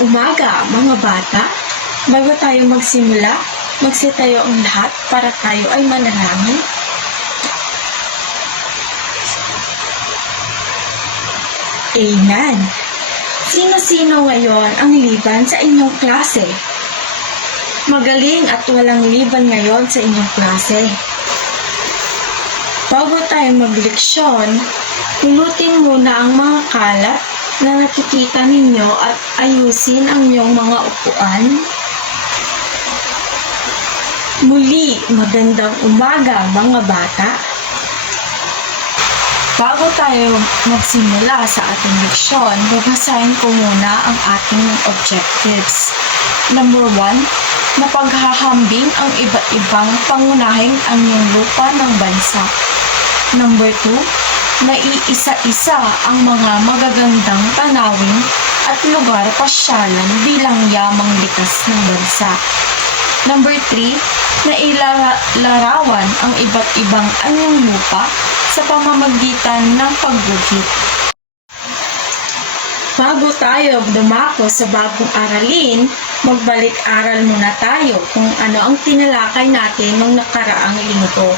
Umaga, mga bata. Bago tayo magsimula, magsitayo ang lahat para tayo ay manalangin. Amen. Sino-sino ngayon ang liban sa inyong klase? Magaling at walang liban ngayon sa inyong klase. Bago tayo magleksyon, pulutin muna ang mga kalat na nakikita ninyo at ayusin ang inyong mga upuan. Muli, magandang umaga mga bata. Bago tayo magsimula sa ating leksyon, babasahin ko muna ang ating objectives. Number one, napaghahambing ang iba't ibang pangunahing anyong lupa ng bansa. Number naiisa-isa ang mga magagandang tanawin at lugar pasyalan bilang yamang likas ng bansa. Number 3, nailalarawan ang iba't ibang anyong lupa sa pamamagitan ng paggugit. Bago tayo dumako sa bagong aralin, magbalik-aral muna tayo kung ano ang tinalakay natin nung nakaraang linggo.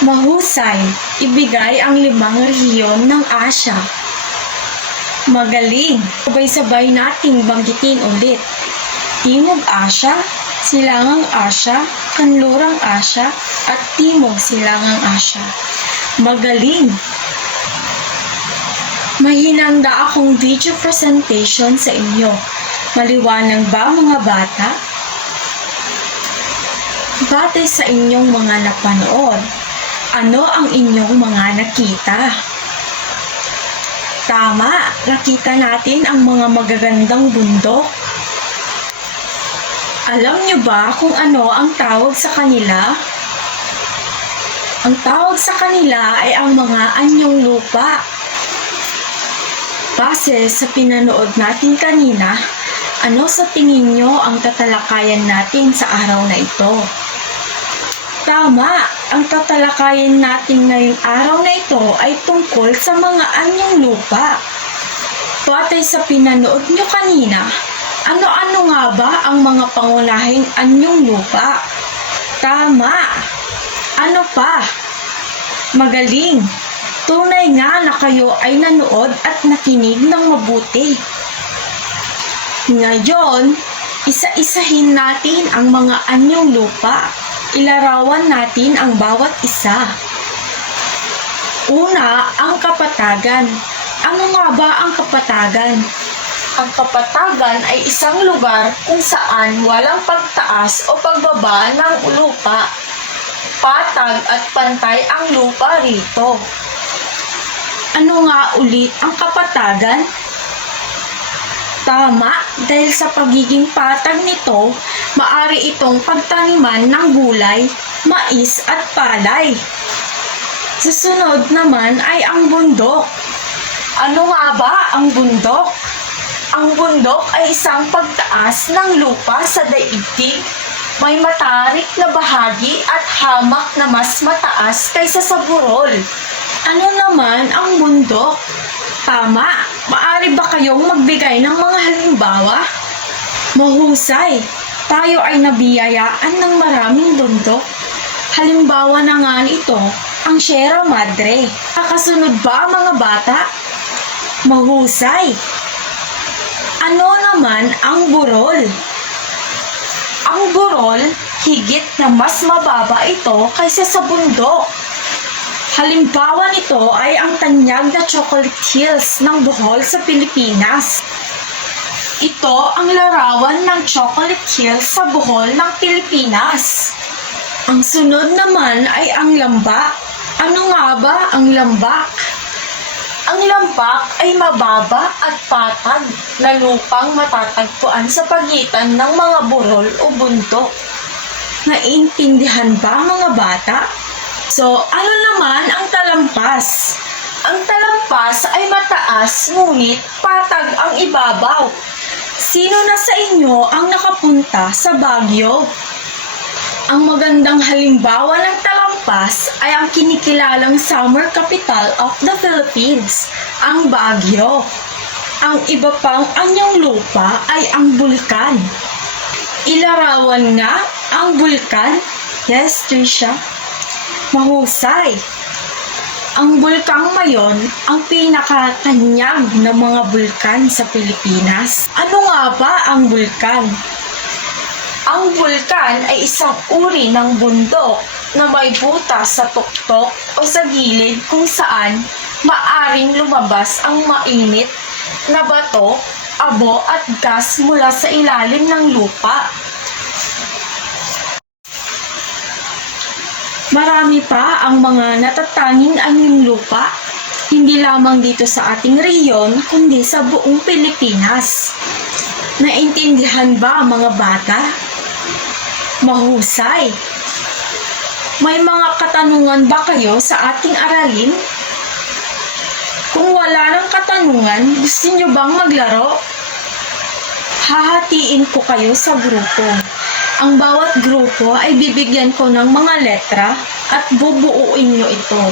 Mahusay, ibigay ang limang rehiyon ng Asya. Magaling, sabay-sabay nating banggitin ulit. Timog Asya, Silangang Asya, Kanlurang Asya, at Timog Silangang Asya. Magaling! May hinanda akong video presentation sa inyo. Maliwanag ba mga bata? Batay sa inyong mga napanood, ano ang inyong mga nakita? Tama, nakita natin ang mga magagandang bundok. Alam niyo ba kung ano ang tawag sa kanila? Ang tawag sa kanila ay ang mga anyong lupa. Base sa pinanood natin kanina, ano sa tingin nyo ang tatalakayan natin sa araw na ito? Tama, ang tatalakayin natin ngayong araw na ito ay tungkol sa mga anyong lupa. Batay sa pinanood nyo kanina, ano-ano nga ba ang mga pangunahing anyong lupa? Tama! Ano pa? Magaling! Tunay nga na kayo ay nanood at nakinig ng mabuti. Ngayon, isa-isahin natin ang mga anyong lupa. Ilarawan natin ang bawat isa. Una, ang kapatagan. Ano nga ba ang kapatagan? Ang kapatagan ay isang lugar kung saan walang pagtaas o pagbaba ng lupa. Patag at pantay ang lupa rito. Ano nga ulit ang kapatagan? Tama, dahil sa pagiging patag nito, maari itong pagtaniman ng gulay, mais at palay. Susunod naman ay ang bundok. Ano nga ba ang bundok? Ang bundok ay isang pagtaas ng lupa sa daigdig. May matarik na bahagi at hamak na mas mataas kaysa sa burol. Ano naman ang bundok? Tama, maari ba kayong magbigay ng mga halimbawa? Mahusay, tayo ay nabiyayaan ng maraming bundok. Halimbawa na nga nito, ang Sierra Madre. Kakasunod ba mga bata? Mahusay. Ano naman ang burol? Ang burol, higit na mas mababa ito kaysa sa bundok. Halimbawa nito ay ang tanyag na chocolate hills ng Bohol sa Pilipinas. Ito ang larawan ng chocolate hills sa Bohol ng Pilipinas. Ang sunod naman ay ang lambak. Ano nga ba ang lambak? Ang lambak ay mababa at patag na lupang matatagpuan sa pagitan ng mga burol o bundok. Naiintindihan ba mga bata? So, ano naman ang talampas? Ang talampas ay mataas ngunit patag ang ibabaw. Sino na sa inyo ang nakapunta sa Baguio? Ang magandang halimbawa ng talampas ay ang kinikilalang summer capital of the Philippines, ang Baguio. Ang iba pang anyong lupa ay ang bulkan. Ilarawan nga ang bulkan. Yes, Trisha. Mahusay. Ang bulkang Mayon ang pinakatanyag ng mga bulkan sa Pilipinas. Ano nga ba ang bulkan? Ang bulkan ay isang uri ng bundok na may butas sa tuktok o sa gilid kung saan maaring lumabas ang mainit na bato, abo at gas mula sa ilalim ng lupa. Marami pa ang mga natatanging anyong lupa, hindi lamang dito sa ating rehiyon, kundi sa buong Pilipinas. Naintindihan ba mga bata? Mahusay. May mga katanungan ba kayo sa ating aralin? Kung wala ng katanungan, gusto nyo bang maglaro? Hahatiin ko kayo sa grupo. Ang bawat grupo ay bibigyan ko ng mga letra at bubuuin nyo ito.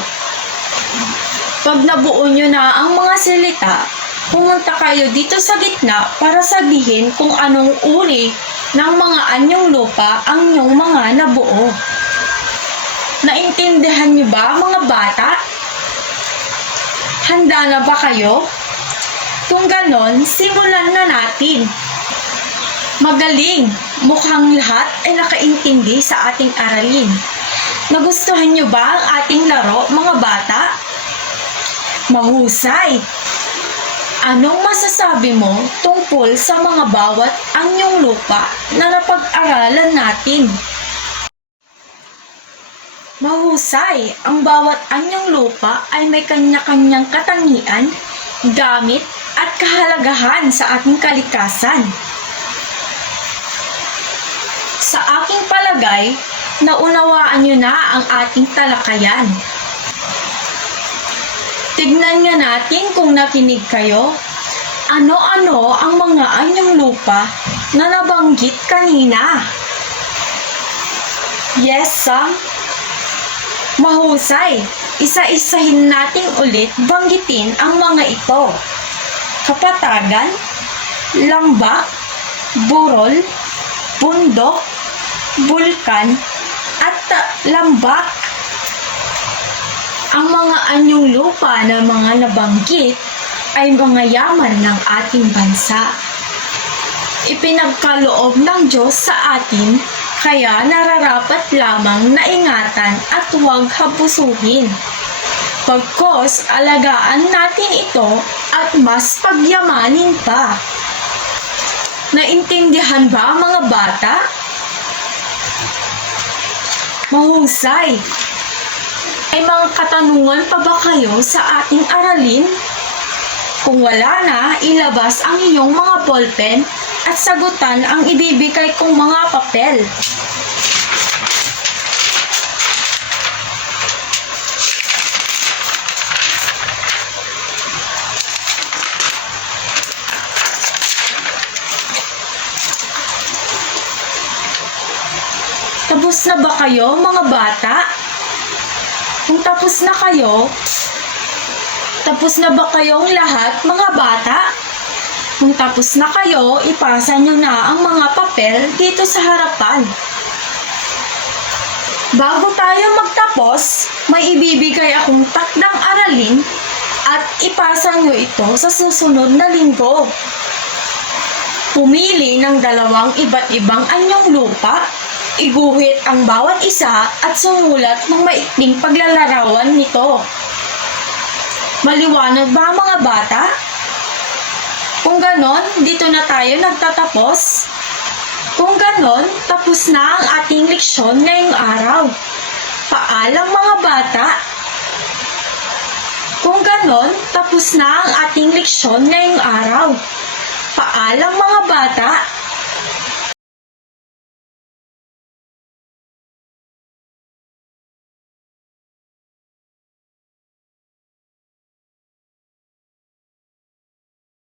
Pag nabuo nyo na ang mga salita, pumunta kayo dito sa gitna para sabihin kung anong uri ng mga anyong lupa ang inyong mga nabuo. Naintindihan nyo ba mga bata? Handa na ba kayo? Kung ganon, simulan na natin. Magaling! Mukhang lahat ay nakaintindi sa ating aralin. Nagustuhan nyo ba ang ating laro, mga bata? Mahusay! Anong masasabi mo tungkol sa mga bawat anyong lupa na napag-aralan natin? Mahusay! Ang bawat anyong lupa ay may kanya-kanyang katangian, gamit, at kahalagahan sa ating kalikasan. Sa aking palagay, naunawaan nyo na ang ating talakayan. Tignan nga natin kung nakinig kayo. Ano-ano ang mga anyong lupa na nabanggit kanina? Yes, Sam? Mahusay! Isa-isahin natin ulit banggitin ang mga ito. Kapatagan, lambak, burol, bundok, bulkan, at lambak. Ang mga anyong lupa na mga nabanggit ay mga yaman ng ating bansa. Ipinagkaloob ng Diyos sa atin, kaya nararapat lamang na ingatan at huwag habusuhin. Pagkos alagaan natin ito at mas pagyamanin pa. Naintindihan ba mga bata? Mahusay! May mga katanungan pa ba kayo sa ating aralin? Kung wala na, ilabas ang iyong mga ballpen at sagutan ang ibibigay kong mga papel. Tapos na ba kayo, mga bata? Kung tapos na kayo, tapos na ba kayong lahat, mga bata? Kung tapos na kayo, ipasa nyo na ang mga papel dito sa harapan. Bago tayo magtapos, may ibibigay akong takdang aralin at ipasa nyo ito sa susunod na linggo. Pumili ng dalawang iba't ibang anyong lupa, iguhit ang bawat isa at sumulat ng maikling paglalarawan nito. Maliwanag ba mga bata? Kung ganon, dito na tayo nagtatapos. Kung ganon, tapos na ang ating leksyon ngayong araw. Paalam mga bata. Kung ganon, tapos na ang ating leksyon ngayong araw. Paalam mga bata.